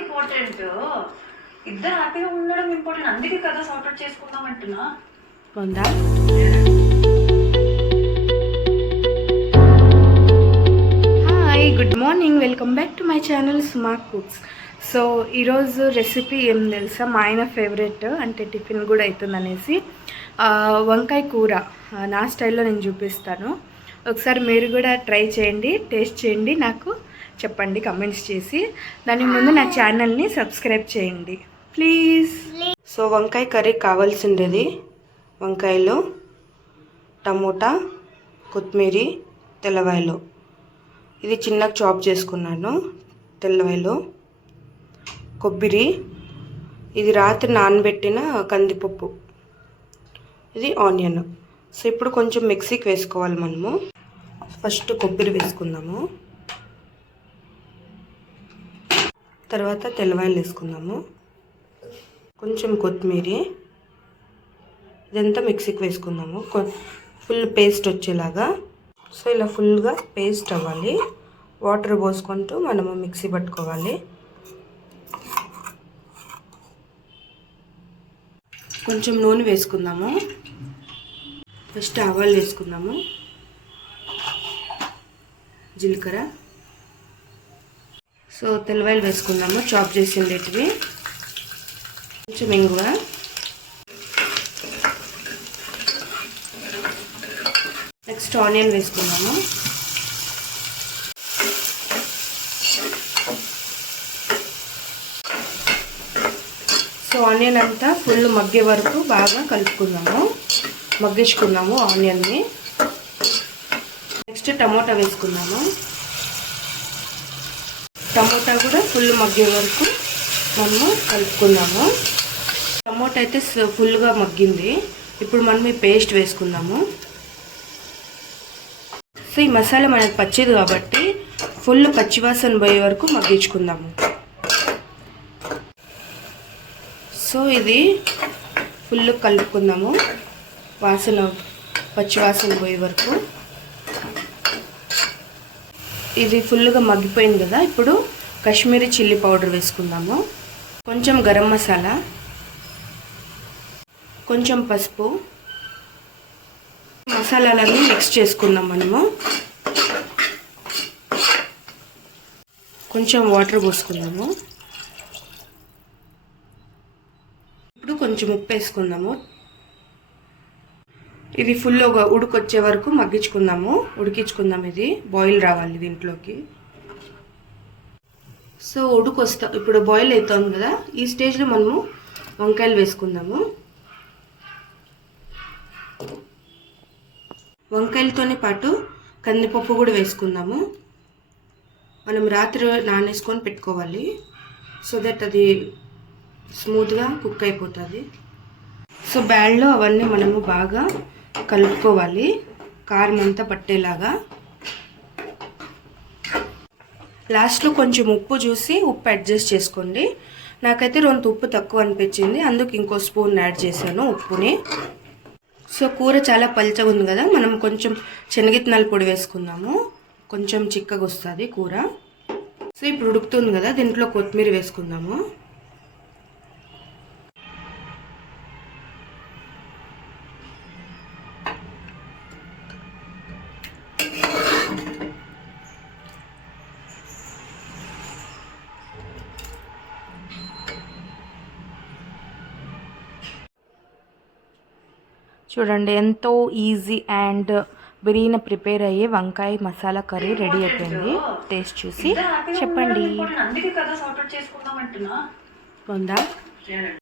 Important ఇద్దరు హ్యాపీగా ఉండడం ఇంపార్టెంట్ అందుకే కదా సార్ట్అవుట్ చేసుకుందాం అంటున్నా. ఉందా hi good morning welcome back to my channel smart cooks so ఈరోజు రెసిపీ ఏం తెలుసా? మా ఆయన ఫేవరెట్ అంటే టిఫిన్ కూడా అవుతుంది అనేసి వంకాయ కూర. నా స్టైల్లో నేను చూపిస్తాను. ఒకసారి మీరు కూడా ట్రై చేయండి టేస్ట్ చేయండి నాకు. చెప్పండి కమెంట్స్ చేసి. దానికి ముందు నా ఛానల్ని సబ్స్క్రైబ్ చేయండి. ప్లీజ్ సో వంకాయ కర్రీ కావాల్సిండేది వంకాయలు టమోటా కొత్తిమీర తెల్లవాయలు. ఇది చిన్నగా చాప్ చేసుకున్నాను. తెల్లవాయలు కొబ్బరి ఇది రాత్రి నానబెట్టిన కందిపప్పు. ఇది ఆనియన్. సో ఇప్పుడు కొంచెం మిక్సీకి వేసుకోవాలి మనము. ఫస్ట్ కొబ్బరి వేసుకుందాము. తర్వాత తెల్లవాయలు వేసుకుందాము కొంచెం కొత్తిమీర ఇదంతా మిక్సీకి వేసుకుందాము. కొ- ఫుల్ పేస్ట్ వచ్చేలాగా. సో ఇలా ఫుల్గా పేస్ట్ అవ్వాలి. వాటర్ పోసుకుంటూ మనము మిక్సీ పట్టుకోవాలి. కొంచెం నూనె వేసుకుందాము. ఫస్ట్ ఆవాలు వేసుకుందాము. జీలకర్ర. సో తెల్లవాయలు వేసుకుందాము. చాప్ చేసిండేటివి కొంచెం ఇంగువ. నెక్స్ట్ ఆనియన్ వేసుకుందాము. సో ఆనియన్ అంతా ఫుల్ మగ్గే వరకు బాగా కలుపుకుందాము. మగ్గించుకున్నాము ఆనియన్ని నెక్స్ట్ టమోటా వేసుకుందాము. టమోటా కూడా ఫుల్ మగ్గే వరకు మనము కలుపుకుందాము టమోటా అయితే ఫుల్గా మగ్గింది. ఇప్పుడు మనం ఈ పేస్ట్ వేసుకుందాము. సో ఈ మసాలా మనకు పచ్చిది కాబట్టి ఫుల్ పచ్చివాసన పోయే వరకు మగ్గించుకుందాము. సో ఇది ఫుల్ కలుపుకుందాము. వాసన పచ్చివాసన పోయే వరకు. ఇది ఫుల్గా మగ్గిపోయింది కదా ఇప్పుడు కాశ్మీరీ చిల్లీ పౌడర్ వేసుకుందాము. కొంచెం గరం మసాలా కొంచెం పసుపు మసాలాలన్నీ మిక్స్ చేసుకుందాం మనము. కొంచెం వాటర్ పోసుకుందాము. ఇప్పుడు కొంచెం ఉప్పు వేసుకుందాము. ఇది ఫుల్ ఒక ఉడికొచ్చే వరకు మగ్గించుకుందాము. ఉడికించుకుందాం ఇది. బాయిల్ రావాలి దీంట్లోకి. సో ఉడుకొస్తా. ఇప్పుడు బాయిల్ అవుతుంది కదా. ఈ స్టేజ్లో మనము వంకాయలు వేసుకుందాము. వంకాయలతోనే పాటు కందిపప్పు కూడా వేసుకుందాము. మనం రాత్రి నానేసుకొని పెట్టుకోవాలి. సో దట్ అది స్మూత్గా కుక్ అయిపోతుంది. సో బ్యాడ్లో అవన్నీ మనము బాగా కలుపుకోవాలి. కారం అంతా పట్టేలాగా. లాస్ట్లో కొంచెం ఉప్పు చూసి ఉప్పు అడ్జస్ట్ చేసుకోండి. నాకైతే రొంత ఉప్పు తక్కువ అనిపించింది. అందుకు ఇంకో స్పూన్ యాడ్ చేశాను ఉప్పుని. సో కూర చాలా పల్చగా ఉంది కదా మనం కొంచెం శనగిత్తనాల పొడి వేసుకుందాము. కొంచెం చిక్కగా వస్తుంది కూర. సో ఇప్పుడు ఉడుకుతుంది కదా దీంట్లో కొత్తిమీర వేసుకుందాము. చూడండి ఎంతో ఈజీ అండ్ బిర్యానీ ప్రిపేర్ అయ్యే వంకాయ మసాలా కర్రీ రెడీ అయిపోయింది. టేస్ట్ చూసి చెప్పండి. ఉండడం